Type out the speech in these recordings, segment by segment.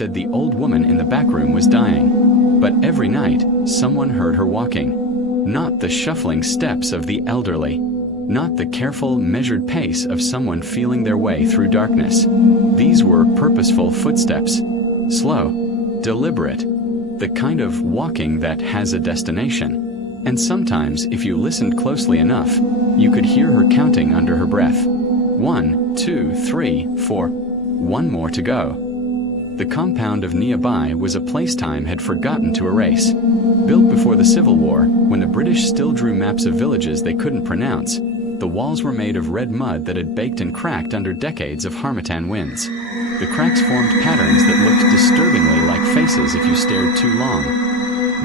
said the old woman in the back room was dying. But every night, someone heard her walking. Not the shuffling steps of the elderly. Not the careful, measured pace of someone feeling their way through darkness. These were purposeful footsteps. Slow, deliberate, the kind of walking that has a destination. And sometimes, if you listened closely enough, you could hear her counting under her breath. 1, 2, 3, 4. One more to go. The compound of nearby was a place time had forgotten to erase. Built before the Civil War, when the British still drew maps of villages they couldn't pronounce, the walls were made of red mud that had baked and cracked under decades of harmattan winds. The cracks formed patterns that looked disturbingly like faces if you stared too long.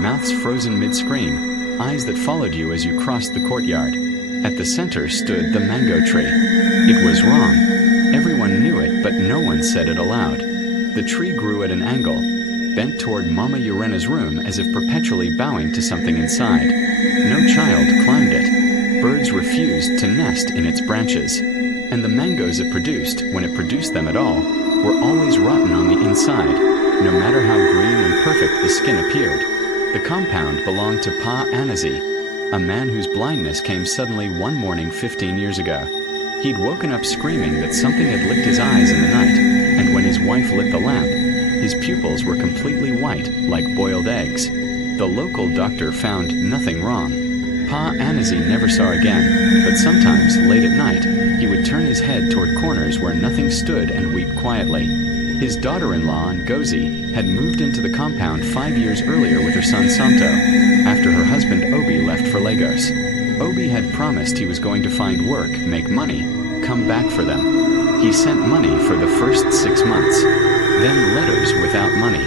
Mouths frozen mid-scream, eyes that followed you as you crossed the courtyard. At the center stood the mango tree. It was wrong. Everyone knew it, but no one said it aloud. The tree grew at an angle, bent toward Mama Urenna's room as if perpetually bowing to something inside. No child climbed it. Birds refused to nest in its branches. And the mangoes it produced, when it produced them at all, were always rotten on the inside, no matter how green and perfect the skin appeared. The compound belonged to Pa Anazi, a man whose blindness came suddenly one morning 15 years ago. He'd woken up screaming that something had licked his eyes in the night, and when his wife lit the lamp, his pupils were completely white, like boiled eggs. The local doctor found nothing wrong. Pa Anazi never saw again, but sometimes, late at night, he would turn his head toward corners where nothing stood and weep quietly. His daughter-in-law, Ngozi, had moved into the compound 5 years earlier with her son Santo, after her husband Obi left for Lagos. Obi had promised he was going to find work, make money, come back for them. He sent money for the first 6 months, then letters without money,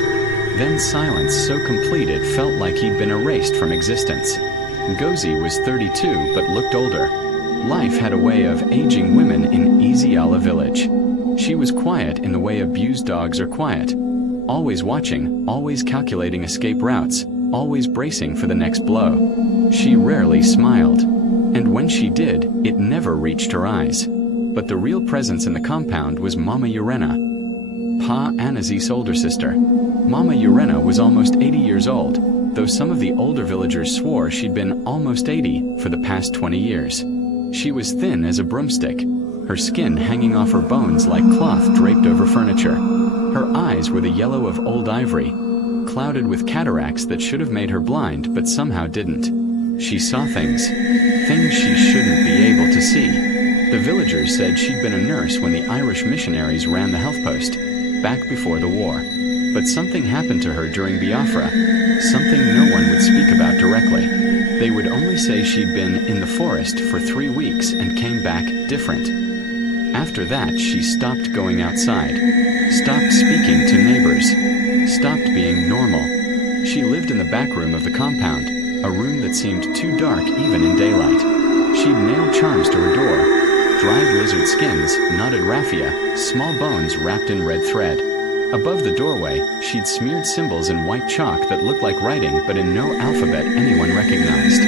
then silence so complete it felt like he'd been erased from existence. Ngozi was 32 but looked older. Life had a way of aging women in Eziala village. She was quiet in the way abused dogs are quiet. Always watching, always calculating escape routes, always bracing for the next blow. She rarely smiled. And when she did, it never reached her eyes. But the real presence in the compound was Mama Urenna, Pa Anazi's older sister. Mama Urenna was almost 80 years old, though some of the older villagers swore she'd been almost 80 for the past 20 years. She was thin as a broomstick, her skin hanging off her bones like cloth draped over furniture. Her eyes were the yellow of old ivory, clouded with cataracts that should have made her blind but somehow didn't. She saw things she shouldn't be able to see. The villagers said she'd been a nurse when the Irish missionaries ran the health post, back before the war. But something happened to her during Biafra, something no one would speak about directly. They would only say she'd been in the forest for 3 weeks and came back different. After that, she stopped going outside, stopped speaking to neighbors, stopped being normal. She lived in the back room of the compound, a room that seemed too dark even in daylight. She'd nailed charms to her door, dried lizard skins, knotted raffia, small bones wrapped in red thread. Above the doorway, she'd smeared symbols in white chalk that looked like writing but in no alphabet anyone recognized.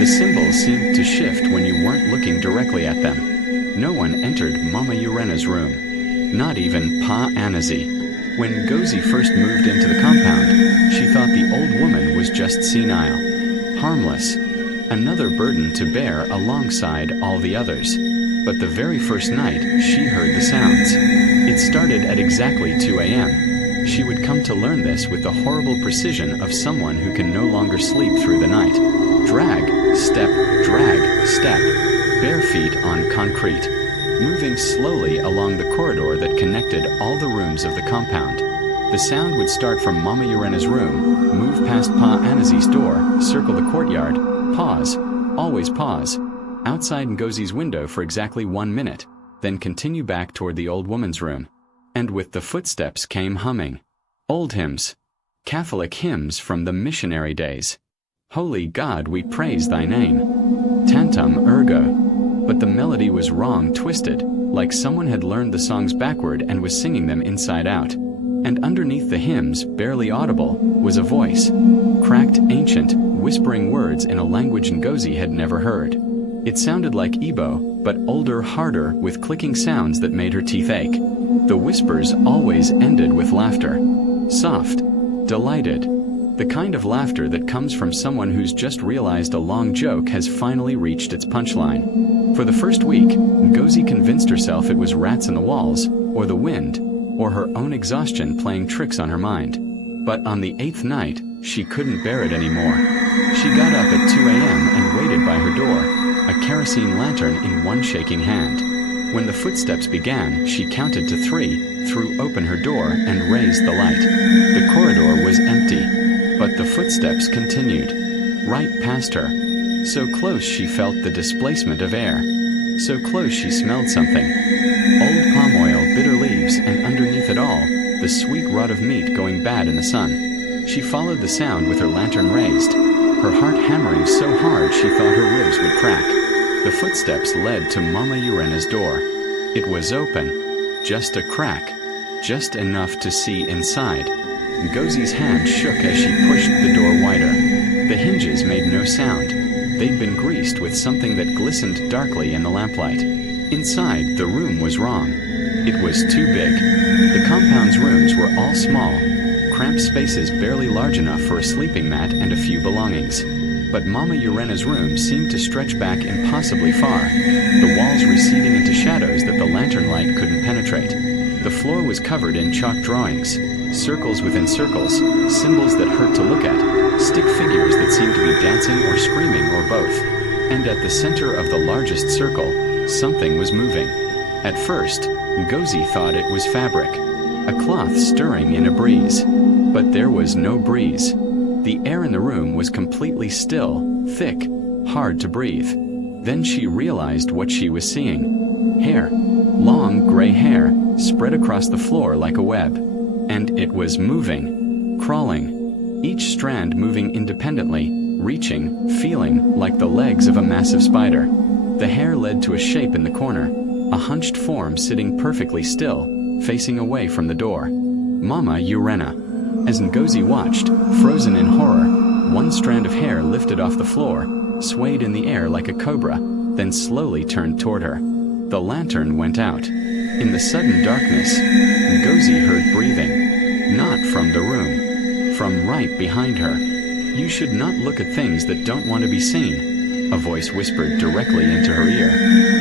The symbols seemed to shift when you weren't looking directly at them. No one entered Mama Urenna's room, not even Pa Anazi. When Ngozi first moved into the compound, she thought the old woman was just senile, harmless, another burden to bear alongside all the others. But the very first night, she heard the sounds. It started at exactly 2 a.m. She would come to learn this with the horrible precision of someone who can no longer sleep through the night. Drag, step, bare feet on concrete, moving slowly along the corridor that connected all the rooms of the compound. The sound would start from Mama Urenna's room, move past Pa Anazi's door, circle the courtyard, pause, always pause, outside Ngozi's window for exactly 1 minute, then continue back toward the old woman's room. And with the footsteps came humming. Old hymns. Catholic hymns from the missionary days. Holy God, we praise thy name. Tantum ergo. But the melody was wrong, twisted, like someone had learned the songs backward and was singing them inside out. And underneath the hymns, barely audible, was a voice. Cracked, ancient, whispering words in a language Ngozi had never heard. It sounded like Igbo, but older, harder, with clicking sounds that made her teeth ache. The whispers always ended with laughter. Soft, delighted. The kind of laughter that comes from someone who's just realized a long joke has finally reached its punchline. For the first week, Ngozi convinced herself it was rats in the walls, or the wind, or her own exhaustion playing tricks on her mind. But on the 8th night, she couldn't bear it anymore. She got up at 2 a.m. and waited by her door, a kerosene lantern in one shaking hand. When the footsteps began, she counted to 3, threw open her door, and raised the light. The corridor was empty, but the footsteps continued, right past her. So close she felt the displacement of air. So close she smelled something. Old palm oil, bitter leaves, and underneath it all, the sweet rot of meat going bad in the sun. She followed the sound with her lantern raised, her heart hammering so hard she thought her ribs would crack. The footsteps led to Mama Urenna's door. It was open, just a crack, just enough to see inside. Ngozi's hand shook as she pushed the door wider. The hinges made no sound. They'd been greased with something that glistened darkly in the lamplight. Inside, the room was wrong. It was too big. The compound's rooms were all small, cramped spaces barely large enough for a sleeping mat and a few belongings. But Mama Urenna's room seemed to stretch back impossibly far, the walls receding into shadows that the lantern light couldn't penetrate. The floor was covered in chalk drawings, circles within circles, symbols that hurt to look at, stick figures that seemed to be dancing or screaming or both. And at the center of the largest circle, something was moving. At first, Ngozi thought it was fabric, a cloth stirring in a breeze. But there was no breeze. The air in the room was completely still, thick, hard to breathe. Then she realized what she was seeing. Hair, long gray hair, spread across the floor like a web. And it was moving, crawling, each strand moving independently, reaching, feeling like the legs of a massive spider. The hair led to a shape in the corner, a hunched form sitting perfectly still, facing away from the door. Mama Urenna. As Ngozi watched, frozen in horror, one strand of hair lifted off the floor, swayed in the air like a cobra, then slowly turned toward her. The lantern went out. In the sudden darkness, Ngozi heard breathing. Not from the room. From right behind her. "You should not look at things that don't want to be seen," a voice whispered directly into her ear.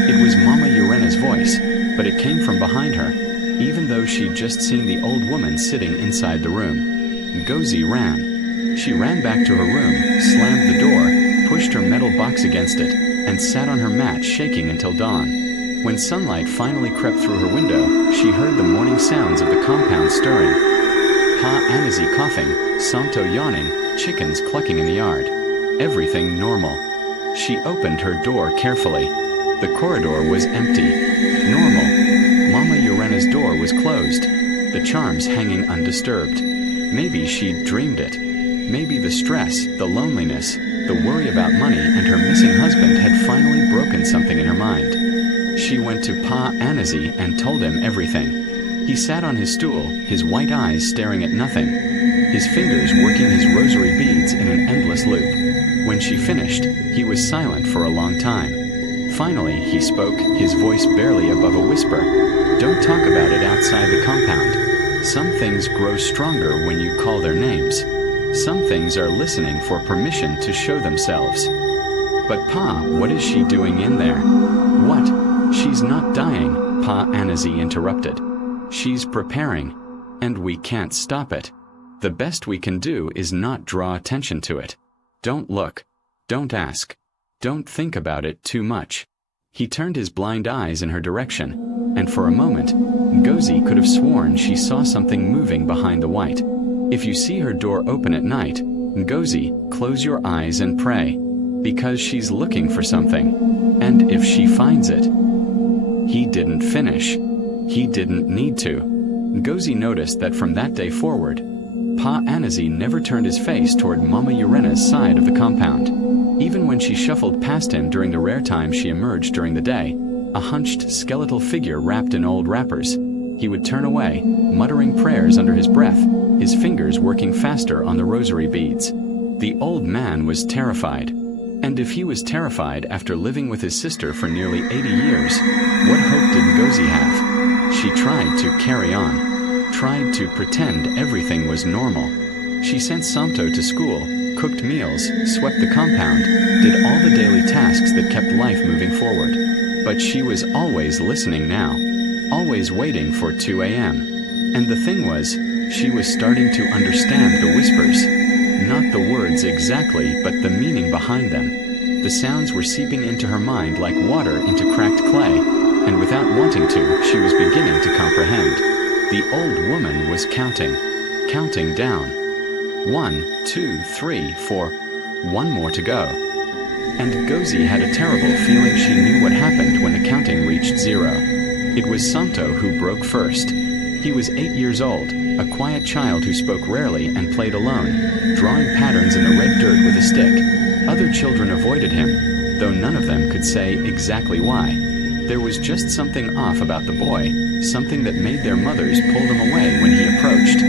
It was Mama Urenna's voice, but it came from behind her, even though she'd just seen the old woman sitting inside the room. Ngozi ran. She ran back to her room, slammed the door, pushed her metal box against it, and sat on her mat shaking until dawn. When sunlight finally crept through her window, she heard the morning sounds of the compound stirring. Pa Anazi coughing, Santo yawning, chickens clucking in the yard. Everything normal. She opened her door carefully. The corridor was empty. Normal. Mama Urenna's door was closed, the charms hanging undisturbed. Maybe she'd dreamed it. Maybe the stress, the loneliness, the worry about money and her missing husband had finally broken something in her mind. She went to Pa Anazi and told him everything. He sat on his stool, his white eyes staring at nothing, his fingers working his rosary beads in an endless loop. When she finished, he was silent for a long time. Finally, he spoke, his voice barely above a whisper. "Don't talk about it outside the compound. Some things grow stronger when you call their names. Some things are listening for permission to show themselves." "But Pa, what is she doing in there?" "What? She's not dying," Pa Anazi interrupted. "She's preparing, and we can't stop it. The best we can do is not draw attention to it. Don't look. Don't ask. Don't think about it too much." He turned his blind eyes in her direction, and for a moment, Ngozi could have sworn she saw something moving behind the white. If you see her door open at night, Ngozi, close your eyes and pray, because she's looking for something. And if she finds it. He didn't finish. He didn't need to. Ngozi noticed that from that day forward, Pa Anazi never turned his face toward Mama Urenna's side of the compound. Even when she shuffled past him during the rare times she emerged during the day, a hunched, skeletal figure wrapped in old wrappers, he would turn away, muttering prayers under his breath, his fingers working faster on the rosary beads. The old man was terrified. And if he was terrified after living with his sister for nearly 80 years, what hope did Ngozi have? She tried to carry on, tried to pretend everything was normal. She sent Samto to school, cooked meals, swept the compound, did all the daily tasks that kept life moving forward. But she was always listening now, always waiting for 2 a.m. And the thing was, she was starting to understand the whispers. Not the words exactly, but the meaning behind them. The sounds were seeping into her mind like water into cracked clay, and without wanting to, she was beginning to comprehend. The old woman was counting down. 1, 2, 3, 4, one more to go. And Ngozi had a terrible feeling she knew what happened when the counting reached 0. It was Samto who broke first. He was 8 years old, a quiet child who spoke rarely and played alone, drawing patterns in the red dirt with a stick. Other children avoided him, though none of them could say exactly why. There was just something off about the boy, something that made their mothers pull them away when he approached.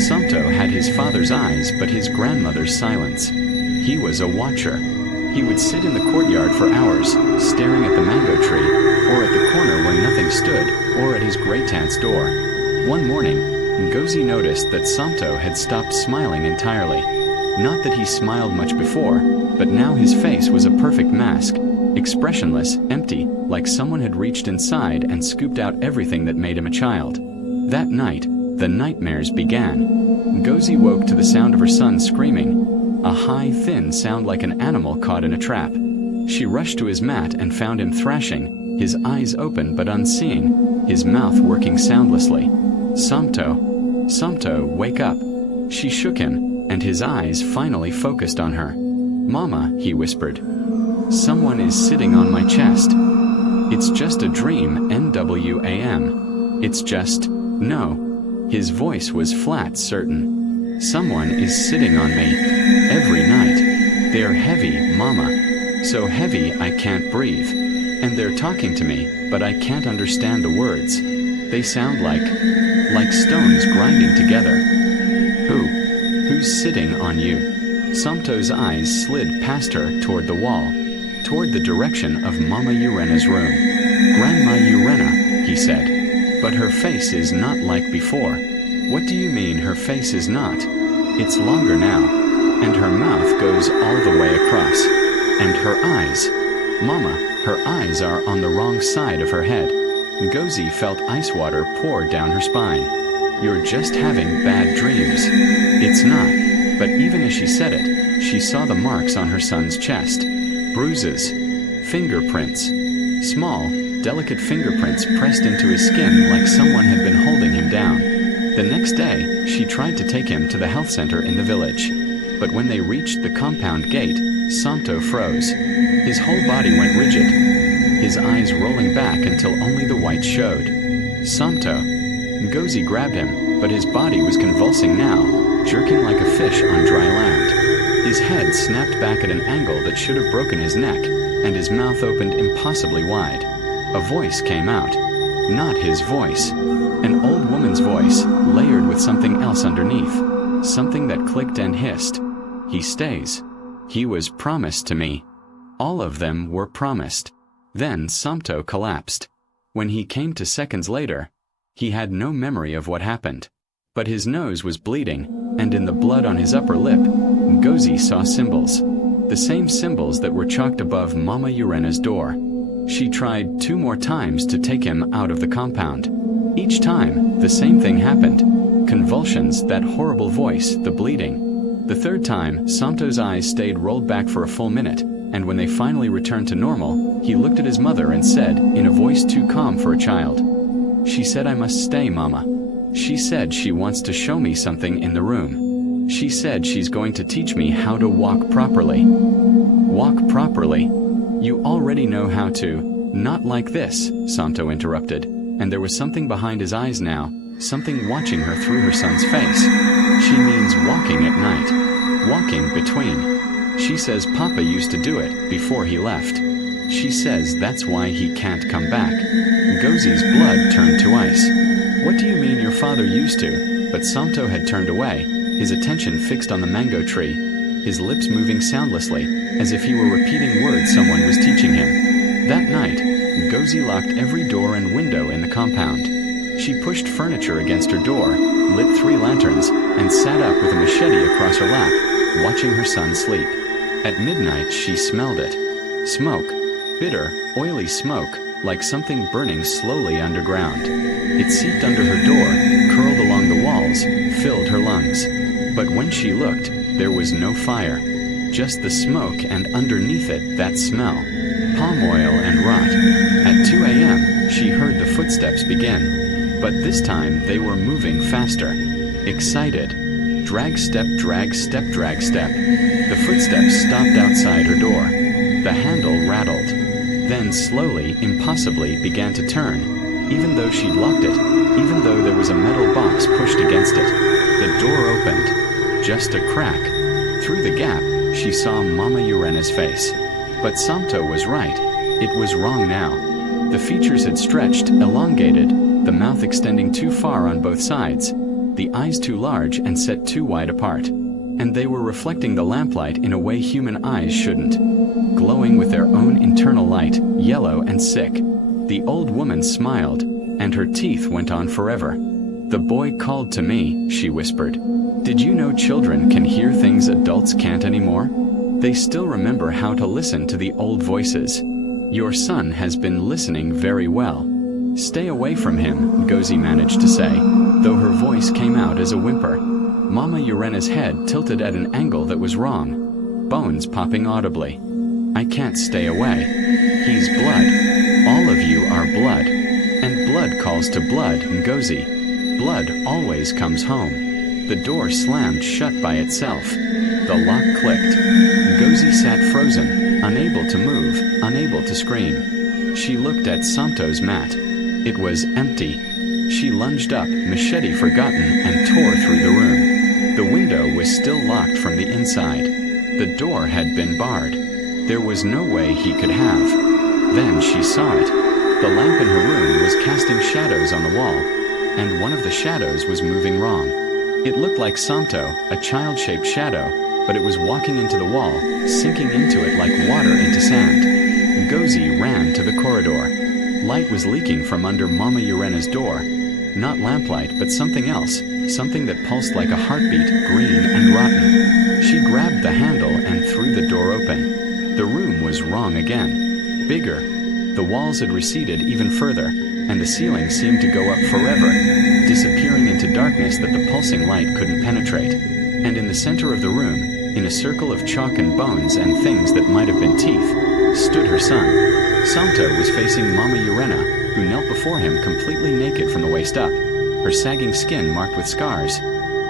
Samto had his father's eyes but his grandmother's silence. He was a watcher. He would sit in the courtyard for hours, staring at the mango tree, or at the corner where nothing stood, or at his great-aunt's door. One morning, Ngozi noticed that Samto had stopped smiling entirely. Not that he smiled much before, but now his face was a perfect mask, expressionless, empty, like someone had reached inside and scooped out everything that made him a child. That night, the nightmares began. Ngozi woke to the sound of her son screaming, a high, thin sound like an animal caught in a trap. She rushed to his mat and found him thrashing, his eyes open but unseeing, his mouth working soundlessly. Samto, wake up. She shook him, and his eyes finally focused on her. Mama, he whispered. Someone is sitting on my chest. It's just a dream, NWAM. It's just, no. His voice was flat, certain. Someone is sitting on me. Every night. They're heavy, Mama. So heavy I can't breathe. And they're talking to me, but I can't understand the words. They sound like stones grinding together. Who's sitting on you? Samto's eyes slid past her toward the wall, toward the direction of Mama Urenna's room. Grandma Urenna, he said. But her face is not like before. What do you mean her face is not? It's longer now, and her mouth goes all the way across. And her eyes. Mama, her eyes are on the wrong side of her head. Ngozi felt ice water pour down her spine. You're just having bad dreams. It's not. But even as she said it, she saw the marks on her son's chest. Bruises. Fingerprints. Small, delicate fingerprints pressed into his skin like someone had been holding him down. The next day, she tried to take him to the health center in the village. But when they reached the compound gate, Samto froze. His whole body went rigid, his eyes rolling back until only the white showed. Samto. Ngozi grabbed him, but his body was convulsing now, jerking like a fish on dry land. His head snapped back at an angle that should have broken his neck, and his mouth opened impossibly wide. A voice came out. Not his voice. An old woman's voice, layered with something else underneath. Something that clicked and hissed. He stays. He was promised to me. All of them were promised. Then Samto collapsed. When he came to seconds later, he had no memory of what happened. But his nose was bleeding, and in the blood on his upper lip, Ngozi saw symbols. The same symbols that were chalked above Mama Urenna's door. She tried 2 more times to take him out of the compound. Each time, the same thing happened. Convulsions, that horrible voice, the bleeding. The third time, Samto's eyes stayed rolled back for a full minute, and when they finally returned to normal, he looked at his mother and said, in a voice too calm for a child, "She said I must stay, Mama. She said she wants to show me something in the room. She said she's going to teach me how to walk properly." Walk properly? You already know how to. Not like this, Samto interrupted, and there was something behind his eyes now, something watching her through her son's face. She means walking at night. Walking between. She says Papa used to do it before he left. She says that's why he can't come back. Ngozi's blood turned to ice. What do you mean your father used to? But Samto had turned away, his attention fixed on the mango tree, his lips moving soundlessly, as if he were repeating words someone was teaching him. That night, Ngozi locked every door and window in the compound. She pushed furniture against her door, lit 3 lanterns, and sat up with a machete across her lap, watching her son sleep. At midnight she smelled it. Smoke. Bitter, oily smoke, like something burning slowly underground. It seeped under her door, curled along the walls, filled her lungs. But when she looked, there was no fire. Just the smoke, and underneath it, that smell. Palm oil and rot. At 2 a.m., she heard the footsteps begin. But this time they were moving faster. Excited. Drag step, drag step, drag step. The footsteps stopped outside her door. The handle rattled. Then slowly, impossibly, began to turn, even though she'd locked it, even though there was a metal box pushed against it. The door opened. Just a crack. Through the gap, she saw Mama Urenna's face. But Samto was right. It was wrong now. The features had stretched, elongated, the mouth extending too far on both sides, the eyes too large and set too wide apart. And they were reflecting the lamplight in a way human eyes shouldn't. Glowing with their own internal light, yellow and sick. The old woman smiled, and her teeth went on forever. "The boy called to me," she whispered. "Did you know children can hear things adults can't anymore? They still remember how to listen to the old voices. Your son has been listening very well. Stay away from him," Ngozi managed to say, though her voice came out as a whimper. Mama Urenna's head tilted at an angle that was wrong. Bones popping audibly. "I can't stay away. He's blood. All of you are blood. And blood calls to blood, Ngozi. Blood always comes home." The door slammed shut by itself. The lock clicked. Ngozi sat frozen, unable to move, unable to scream. She looked at Samto's mat. It was empty. She lunged up, machete forgotten, and tore through the room. The window was still locked from the inside. The door had been barred. There was no way he could have. Then she saw it. The lamp in her room was casting shadows on the wall, and one of the shadows was moving wrong. It looked like Samto, a child-shaped shadow, but it was walking into the wall, sinking into it like water into sand. Ngozi ran to the corridor. Light was leaking from under Mama Urenna's door. Not lamplight, but something else, something that pulsed like a heartbeat, green and rotten. She grabbed the handle and threw the door open. The room was wrong again. Bigger. The walls had receded even further, and the ceiling seemed to go up forever, disappearing into darkness that the pulsing light couldn't penetrate. And in the center of the room, in a circle of chalk and bones and things that might have been teeth, stood her son. Samto was facing Mama Urenna, who knelt before him completely naked from the waist up, her sagging skin marked with scars.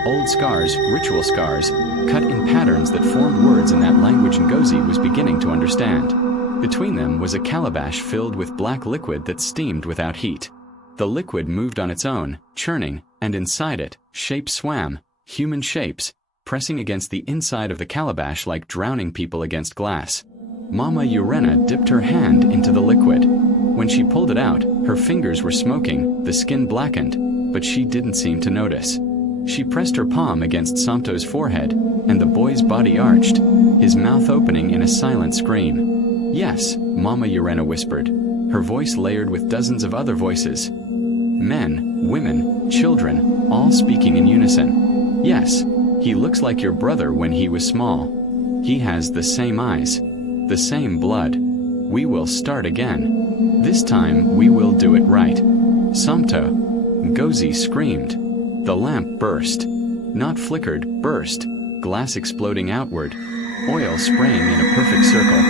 Old scars, ritual scars, cut in patterns that formed words in that language Ngozi was beginning to understand. Between them was a calabash filled with black liquid that steamed without heat. The liquid moved on its own, churning, and inside it, shapes swam, human shapes, pressing against the inside of the calabash like drowning people against glass. Mama Urenna dipped her hand into the liquid. When she pulled it out, her fingers were smoking, the skin blackened, but she didn't seem to notice. She pressed her palm against Samto's forehead, and the boy's body arched, his mouth opening in a silent scream. "Yes," Mama Urenna whispered, her voice layered with dozens of other voices. Men, women, children, all speaking in unison. "Yes, he looks like your brother when he was small. He has the same eyes, the same blood. We will start again. This time we will do it right." "Samto!" Ngozi screamed. The lamp burst. Not flickered, burst, glass exploding outward, oil spraying in a perfect circle.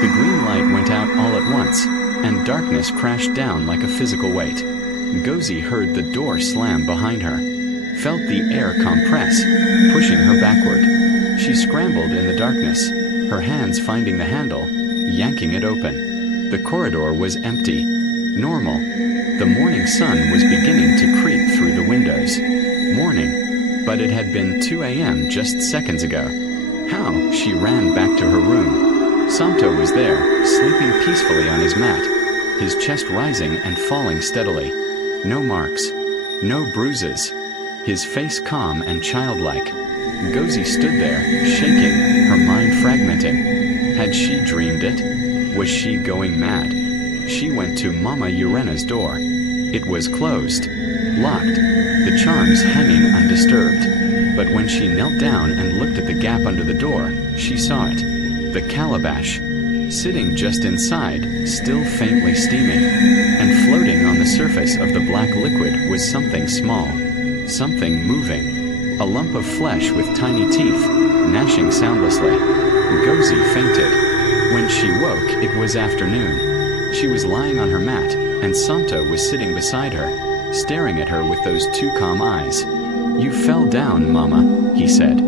The green light went out all at once, and darkness crashed down like a physical weight. Ngozi heard the door slam behind her, felt the air compress, pushing her backward. She scrambled in the darkness, her hands finding the handle, yanking it open. The corridor was empty, normal. The morning sun was beginning to creep through the windows. Morning, but it had been 2 a.m. just seconds ago. How? She ran back to her room. Samto was there, sleeping peacefully on his mat, his chest rising and falling steadily. No marks, no bruises, his face calm and childlike. Ngozi stood there, shaking, her mind fragmenting. Had she dreamed it? Was she going mad? She went to Mama Urenna's door. It was closed. locked, the charms hanging undisturbed. But when she knelt down and looked at the gap under the door, she saw it. The calabash, sitting just inside, still faintly steaming, and floating on the surface of the black liquid was something small, something moving, a lump of flesh with tiny teeth, gnashing soundlessly. Ngozi fainted. When she woke, it was afternoon. She was lying on her mat, and Santo was sitting beside her, staring at her with those two calm eyes. "You fell down, Mama," he said.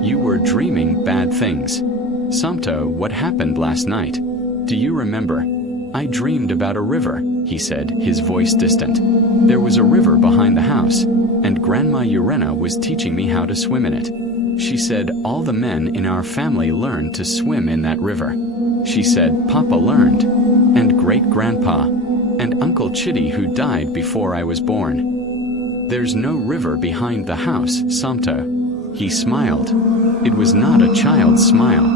"You were dreaming bad things." "Santo, what happened last night? Do you remember?" "I dreamed about a river," he said, his voice distant. "There was a river behind the house, and Grandma Urenna was teaching me how to swim in it. She said all the men in our family learned to swim in that river. She said Papa learned, and Great-Grandpa, and Uncle Chitty who died before I was born. There's no river behind the house, Santo." He smiled. It was not a child's smile.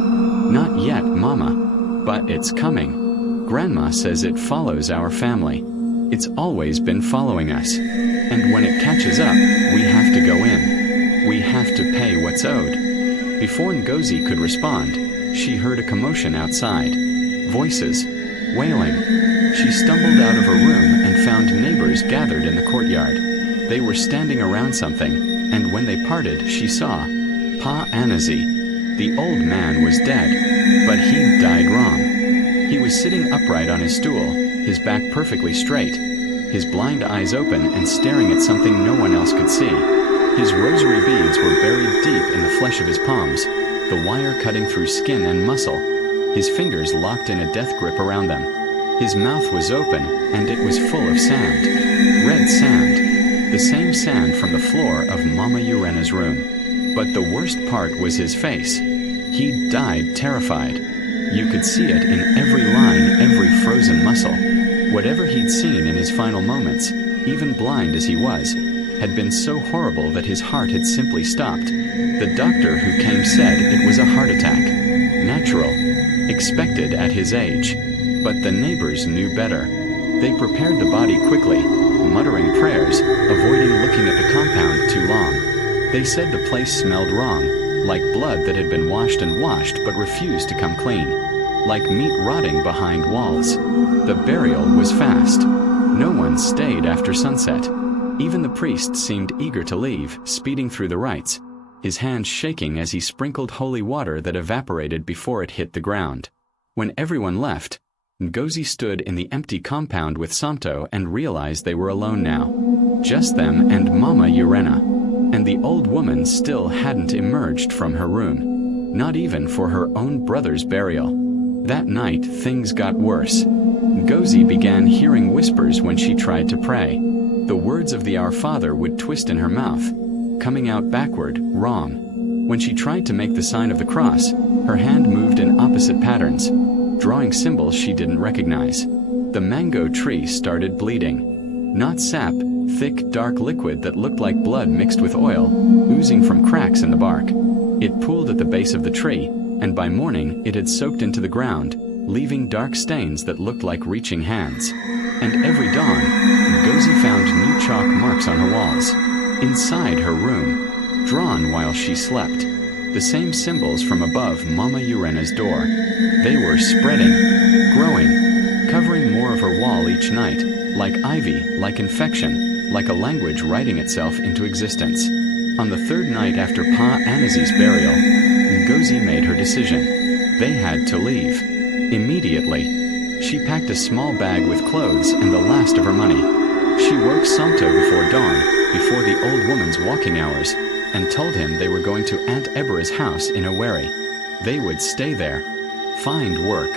"Not yet, Mama. But it's coming. Grandma says it follows our family. It's always been following us. And when it catches up, we have to go in. We have to pay what's owed." Before Ngozi could respond, she heard a commotion outside. Voices. Wailing. She stumbled out of her room and found neighbors gathered in the courtyard. They were standing around something, and when they parted, she saw Pa Ngozi. The old man was dead, but he died wrong. He was sitting upright on his stool, his back perfectly straight, his blind eyes open and staring at something no one else could see. His rosary beads were buried deep in the flesh of his palms, the wire cutting through skin and muscle, his fingers locked in a death grip around them. His mouth was open, and it was full of sand. Red sand. The same sand from the floor of Mama Urenna's room. But the worst part was his face. He died terrified. You could see it in every line, every frozen muscle. Whatever he'd seen in his final moments, even blind as he was, had been so horrible that his heart had simply stopped. The doctor who came said it was a heart attack. Natural. Expected at his age. But the neighbors knew better. They prepared the body quickly, muttering prayers, avoiding looking at the compound too long. They said the place smelled wrong, like blood that had been washed and washed but refused to come clean, like meat rotting behind walls. The burial was fast. No one stayed after sunset. Even the priest seemed eager to leave, speeding through the rites, his hands shaking as he sprinkled holy water that evaporated before it hit the ground. When everyone left, Ngozi stood in the empty compound with Santo and realized they were alone now. Just them and Mama Urenna. And the old woman still hadn't emerged from her room, not even for her own brother's burial. That night, things got worse. Ngozi began hearing whispers when she tried to pray. The words of the Our Father would twist in her mouth, coming out backward, wrong. When she tried to make the sign of the cross, her hand moved in opposite patterns, drawing symbols she didn't recognize. The mango tree started bleeding. Not sap, thick, dark liquid that looked like blood mixed with oil, oozing from cracks in the bark. It pooled at the base of the tree, and by morning it had soaked into the ground, leaving dark stains that looked like reaching hands. And every dawn, Ngozi found new chalk marks on her walls, inside her room, drawn while she slept. The same symbols from above Mama Urenna's door. They were spreading, growing, covering more of her wall each night, like ivy, like infection, like a language writing itself into existence. On the third night after Pa Ngozi's burial, Ngozi made her decision. They had to leave. Immediately. She packed a small bag with clothes and the last of her money. She woke Santo before dawn, before the old woman's walking hours, and told him they were going to Aunt Ebera's house in Owerri. They would stay there, find work,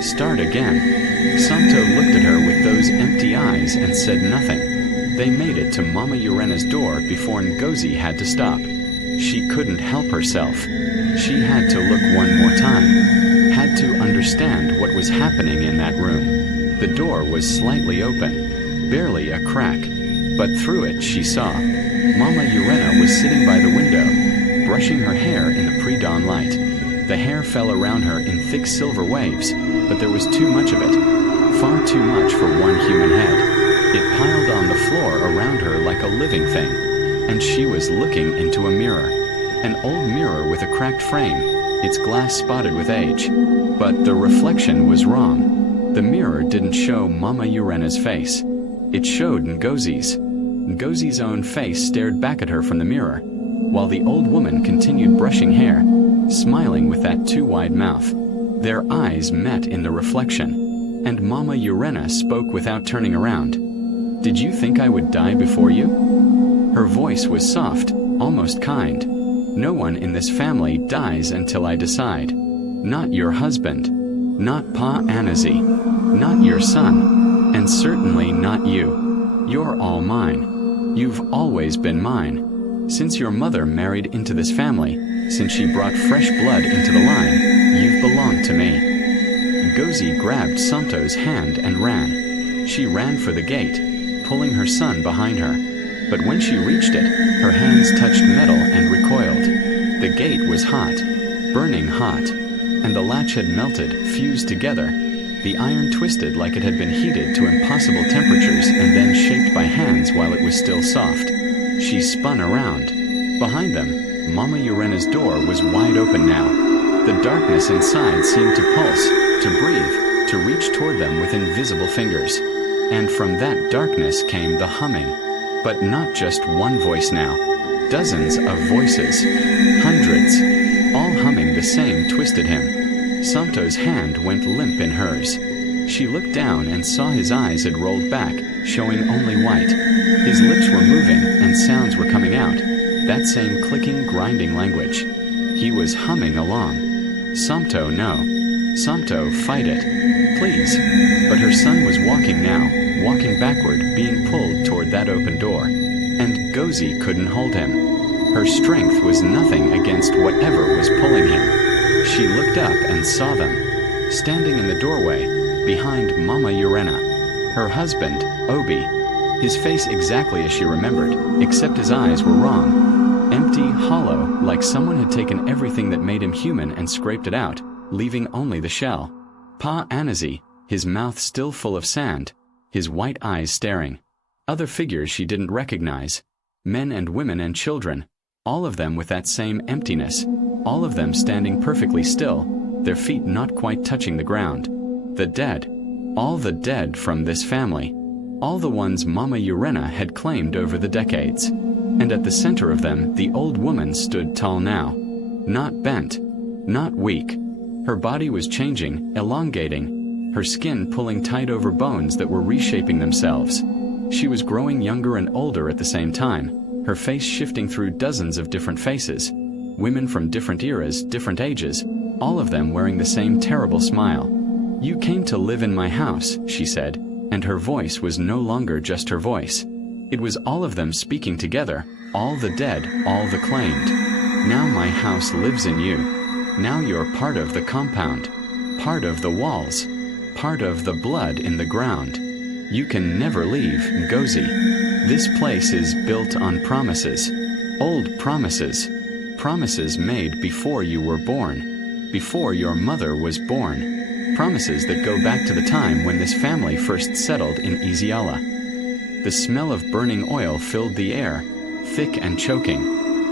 start again. Santo looked at her with those empty eyes and said nothing. They made it to Mama Urenna's door before Ngozi had to stop. She couldn't help herself. She had to look one more time, had to understand what was happening in that room. The door was slightly open, barely a crack, but through it she saw Mama Urenna was sitting by the window, brushing her hair in the pre-dawn light. The hair fell around her in thick silver waves, but there was too much of it, far too much for one human head. It piled on the floor around her like a living thing, and she was looking into a mirror. An old mirror with a cracked frame, its glass spotted with age. But the reflection was wrong. The mirror didn't show Mama Urenna's face. It showed Ngozi's. Ngozi's own face stared back at her from the mirror, while the old woman continued brushing hair, smiling with that too wide mouth. Their eyes met in the reflection, and Mama Urenna spoke without turning around. "Did you think I would die before you?" Her voice was soft, almost kind. "No one in this family dies until I decide. Not your husband, not Pa Ngozi, not your son, and certainly not you. You're all mine. You've always been mine. Since your mother married into this family, since she brought fresh blood into the line, you've belonged to me." Ngozi grabbed Santo's hand and ran. She ran for the gate, pulling her son behind her. But when she reached it, her hands touched metal and recoiled. The gate was hot, burning hot, and the latch had melted, fused together. The iron twisted like it had been heated to impossible temperatures and then shaped by hands while it was still soft. She spun around. Behind them, Mama Urenna's door was wide open now. The darkness inside seemed to pulse, to breathe, to reach toward them with invisible fingers. And from that darkness came the humming. But not just one voice now. Dozens of voices. Hundreds. All humming the same twisted hymn. Santo's hand went limp in hers. She looked down and saw his eyes had rolled back, showing only white. His lips were moving and sounds were coming out. That same clicking, grinding language. He was humming along. "Santo, no. Santo, fight it. Please." But her son was walking now, walking backward, being pulled toward that open door. And Ngozi couldn't hold him. Her strength was nothing against whatever was pulling him. She looked up and saw them, standing in the doorway, behind Mama Urenna. Her husband, Obi. His face exactly as she remembered, except his eyes were wrong. Empty, hollow, like someone had taken everything that made him human and scraped it out, leaving only the shell. Pa Ngozi, his mouth still full of sand, his white eyes staring. Other figures she didn't recognize. Men and women and children, all of them with that same emptiness, all of them standing perfectly still, their feet not quite touching the ground. The dead, all the dead from this family, all the ones Mama Urenna had claimed over the decades. And at the center of them, the old woman stood tall now. Not bent, not weak. Her body was changing, elongating, her skin pulling tight over bones that were reshaping themselves. She was growing younger and older at the same time, her face shifting through dozens of different faces. Women from different eras, different ages, all of them wearing the same terrible smile. "You came to live in my house," she said, and her voice was no longer just her voice. It was all of them speaking together, all the dead, all the claimed. "Now my house lives in you. Now you're part of the compound, part of the walls, part of the blood in the ground. You can never leave, Ngozi. This place is built on promises, old promises, promises made before you were born, before your mother was born, promises that go back to the time when this family first settled in Eziala." The smell of burning oil filled the air, thick and choking.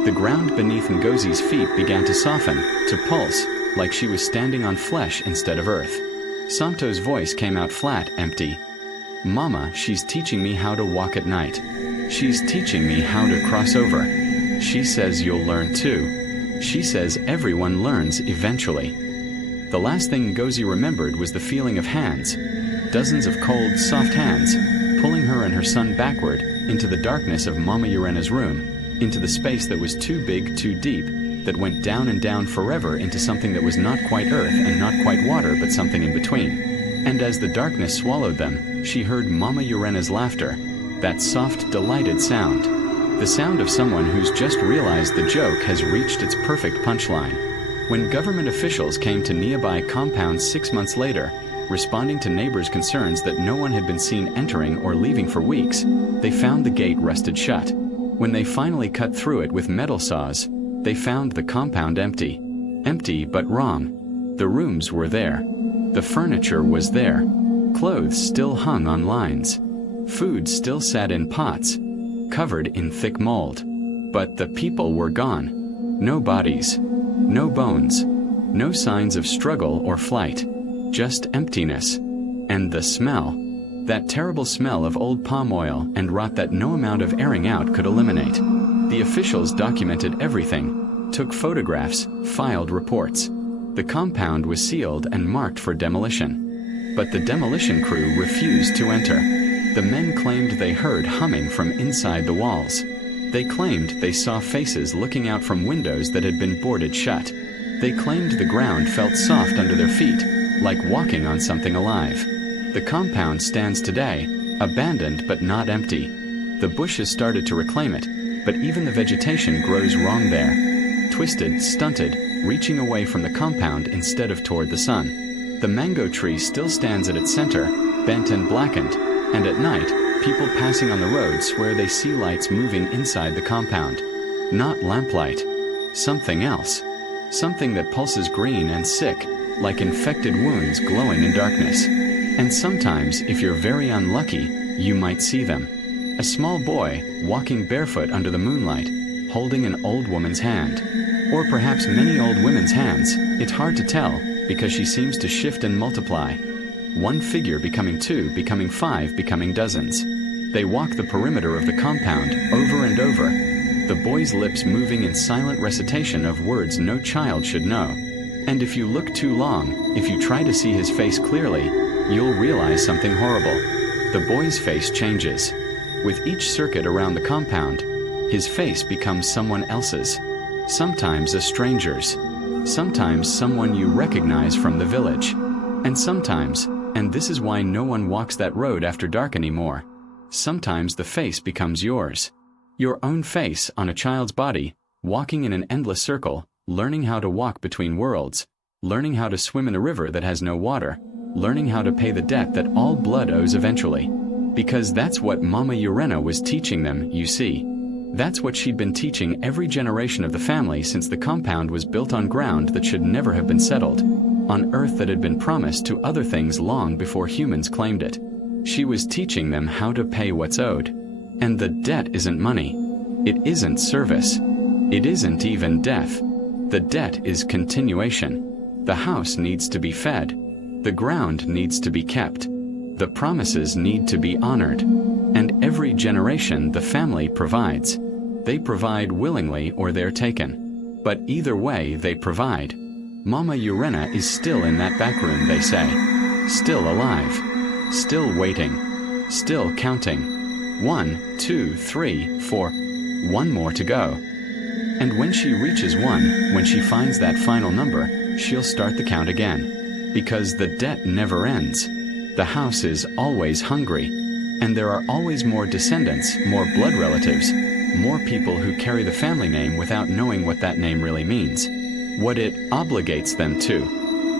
The ground beneath Ngozi's feet began to soften, to pulse, like she was standing on flesh instead of earth. Santo's voice came out flat, empty. "Mama, she's teaching me how to walk at night. She's teaching me how to cross over. She says you'll learn too. She says everyone learns eventually." The last thing Ngozi remembered was the feeling of hands, dozens of cold, soft hands, pulling her and her son backward into the darkness of Mama Urenna's room, into the space that was too big, too deep, that went down and down forever into something that was not quite earth and not quite water, but something in between. And as the darkness swallowed them, she heard Mama Urenna's laughter, that soft, delighted sound, the sound of someone who's just realized the joke has reached its perfect punchline. When government officials came to nearby compounds 6 months later, responding to neighbors' concerns that no one had been seen entering or leaving for weeks, they found the gate rusted shut. When they finally cut through it with metal saws, they found the compound empty. Empty but wrong. The rooms were there. The furniture was there. Clothes still hung on lines. Food still sat in pots, covered in thick mold. But the people were gone. No bodies, no bones, no signs of struggle or flight, just emptiness. And the smell, that terrible smell of old palm oil and rot that no amount of airing out could eliminate. The officials documented everything, took photographs, filed reports. The compound was sealed and marked for demolition. But the demolition crew refused to enter. The men claimed they heard humming from inside the walls. They claimed they saw faces looking out from windows that had been boarded shut. They claimed the ground felt soft under their feet, like walking on something alive. The compound stands today, abandoned but not empty. The bushes started to reclaim it, but even the vegetation grows wrong there. Twisted, stunted, reaching away from the compound instead of toward the sun. The mango tree still stands at its center, bent and blackened, and at night, people passing on the road swear they see lights moving inside the compound. Not lamplight. Something else. Something that pulses green and sick, like infected wounds glowing in darkness. And sometimes, if you're very unlucky, you might see them. A small boy, walking barefoot under the moonlight, holding an old woman's hand. Or perhaps many old women's hands, it's hard to tell, because she seems to shift and multiply. One figure becoming two, becoming five, becoming dozens. They walk the perimeter of the compound over and over, the boy's lips moving in silent recitation of words no child should know. And if you look too long, if you try to see his face clearly, you'll realize something horrible. The boy's face changes. With each circuit around the compound, his face becomes someone else's. Sometimes a stranger's. Sometimes someone you recognize from the village. And sometimes, and this is why no one walks that road after dark anymore, sometimes the face becomes yours. Your own face on a child's body, walking in an endless circle, learning how to walk between worlds, learning how to swim in a river that has no water, learning how to pay the debt that all blood owes eventually. Because that's what Mama Urenna was teaching them, you see. That's what she'd been teaching every generation of the family since the compound was built on ground that should never have been settled, on earth that had been promised to other things long before humans claimed it. She was teaching them how to pay what's owed. And the debt isn't money. It isn't service. It isn't even death. The debt is continuation. The house needs to be fed. The ground needs to be kept. The promises need to be honored. And every generation the family provides. They provide willingly or they're taken. But either way they provide. Mama Urenna is still in that back room, they say. Still alive. Still waiting. Still counting. 1, 2, 3, 4. One more to go. And when she reaches 1, when she finds that final number, she'll start the count again. Because the debt never ends. The house is always hungry. And there are always more descendants, more blood relatives, more people who carry the family name without knowing what that name really means. What it obligates them to.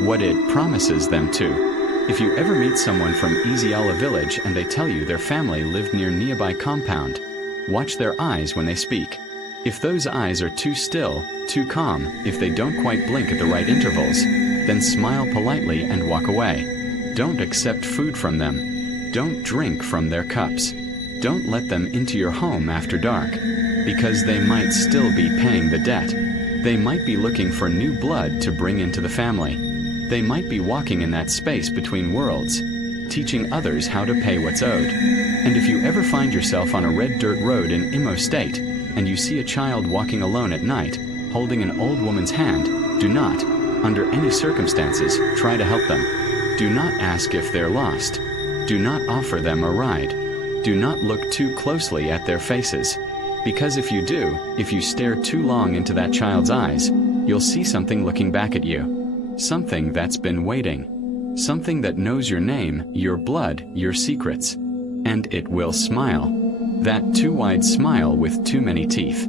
What it promises them to. If you ever meet someone from Eziala village and they tell you their family lived near nearby compound, watch their eyes when they speak. If those eyes are too still, too calm, if they don't quite blink at the right intervals, then smile politely and walk away. Don't accept food from them. Don't drink from their cups. Don't let them into your home after dark, because they might still be paying the debt. They might be looking for new blood to bring into the family. They might be walking in that space between worlds, teaching others how to pay what's owed. And if you ever find yourself on a red dirt road in Imo State, and you see a child walking alone at night, holding an old woman's hand, do not, under any circumstances, try to help them. Do not ask if they're lost. Do not offer them a ride. Do not look too closely at their faces. Because if you do, if you stare too long into that child's eyes, you'll see something looking back at you. Something that's been waiting. Something that knows your name, your blood, your secrets. And it will smile. That too wide smile with too many teeth.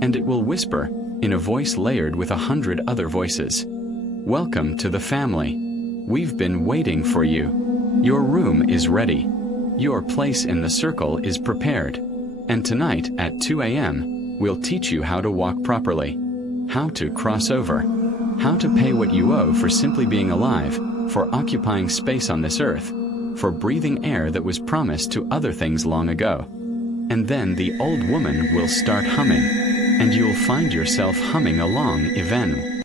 And it will whisper, in a voice layered with 100 other voices. Welcome to the family. We've been waiting for you. Your room is ready. Your place in the circle is prepared. And tonight at 2 a.m., we'll teach you how to walk properly. How to cross over. How to pay what you owe for simply being alive, for occupying space on this earth, for breathing air that was promised to other things long ago. And then the old woman will start humming, and you'll find yourself humming along even.